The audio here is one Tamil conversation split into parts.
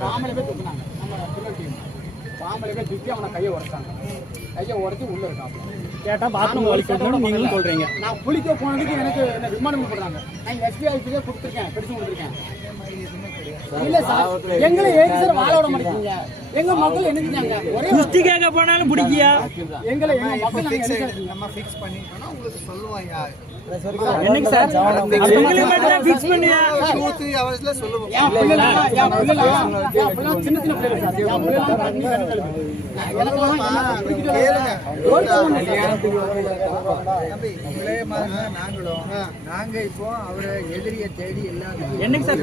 பாம்பளை போய் தூக்கினாங்க நம்ம கிரிக்கெட் டீம் அவனை கையை உடைச்சாங்க. கையை உடச்சி உள்ளே இருக்கான். கேட்டால் பாத்ரூம் வலிக்கணும் சொல்கிறீங்க நான் குளிக்க போனதுக்கு எனக்கு என்ன ரிமாண்ட் கொடுக்குறாங்க. நான் எஸ்பிஐ கொடுத்துருக்கேன். பிடிச்சு கொடுத்துருக்கேன். இல்ல சார். எங்களை ஏன் சார் வாழ விட மாட்டேங்க? எங்க மக்கள் என்ன செஞ்சாங்க ஒரே குஸ்தி கேட்க போனாலும் பிடிக்கியா? எங்களை எங்க மக்கள்? நம்ம ஃபிக்ஸ் பண்ணிட்டோம்னா உங்களுக்கு சொல்லுவோம் யா என்னைக்கு சார்? உங்களுக்கு மட்டும் தான் ஃபிக்ஸ் ஹவர்ஸ்ல சொல்லுவோம். சின்ன சின்ன சார். தண்ணி உங்களே மாதிரி தான் நாங்களும். நாங்க இப்போ அவரை எதிரியை தேடி என்னைக்கு சார்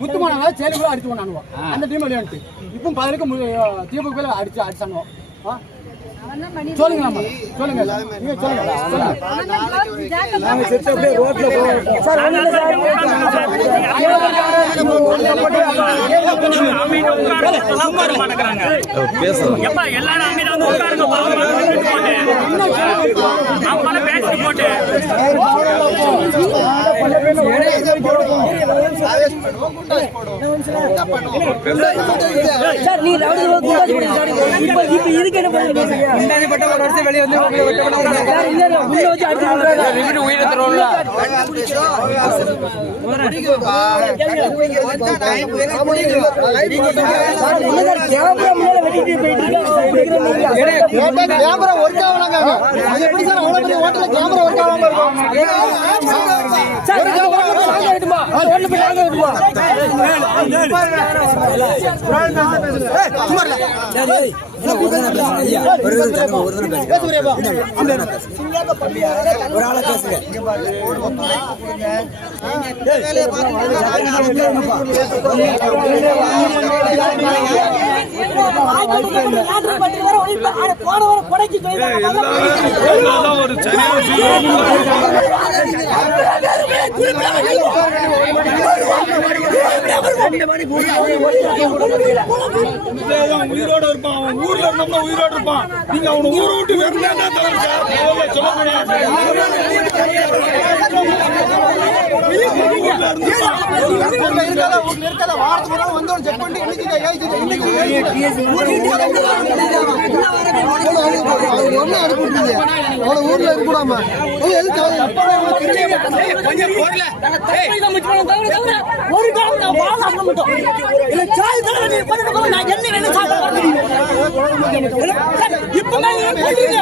முத்துமான முத்துமான ஜெயிலுக்குள்ள அடிச்சு கொண்டானுவோ அந்த டீம் விளையாண்டு இப்போ பதிலுக்கு தீபக்கு அடிச்சு அடிச்சானுவோ. ஆ? சொல்லுங்க நீங்க சொல்லுங்க சொல்லுங்க நாங்க செத்து அப்படியே ரோட்ல போவோம் சார் இல்ல சார். எப்பா, எல்லாரும் அமைதியா வந்து உட்காருங்க. பாவம், விட்டு போட்டு. சார் நீங்க ரவுடி இப்போ இப்போ இதுக்கு என்ன பண்ணுங்க ஒரு வருஷம் வெளியே வந்து சார் கேமரா முன்னால வெட்டிட்டு போயிட்டு இருக்காங்க கேமரா ஒர்க் ஆகலாங்க அது எப்படி சார்? அவ்வளவு பெரிய ஹோட்டல்ல கேமரா ஒர்க் ஆகாம இருக்கும் சார் நாங்க எடுமா ஒண்ணு போய் நாங்க எடுமா போன வாரம் கொடைக்கு உயிரோட இருப்பான் அவன் ஊர்ல இருந்தோம்னா உயிரோட இருப்பான் நீங்க அவனை ஊரை விட்டு சொல்ல ஊர்ல நான் வாழ மாட்டோம் இல்ல சாய் தான் நீ பண்ணணும் நான் என்ன என்ன சாப்பிட இப்ப நான் ஏன் கொல்றீங்க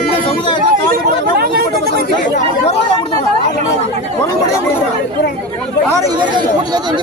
இந்த சமுதாயத்தை யாரு இது வரைக்கும் கூட்டி சேர்த்து எங்க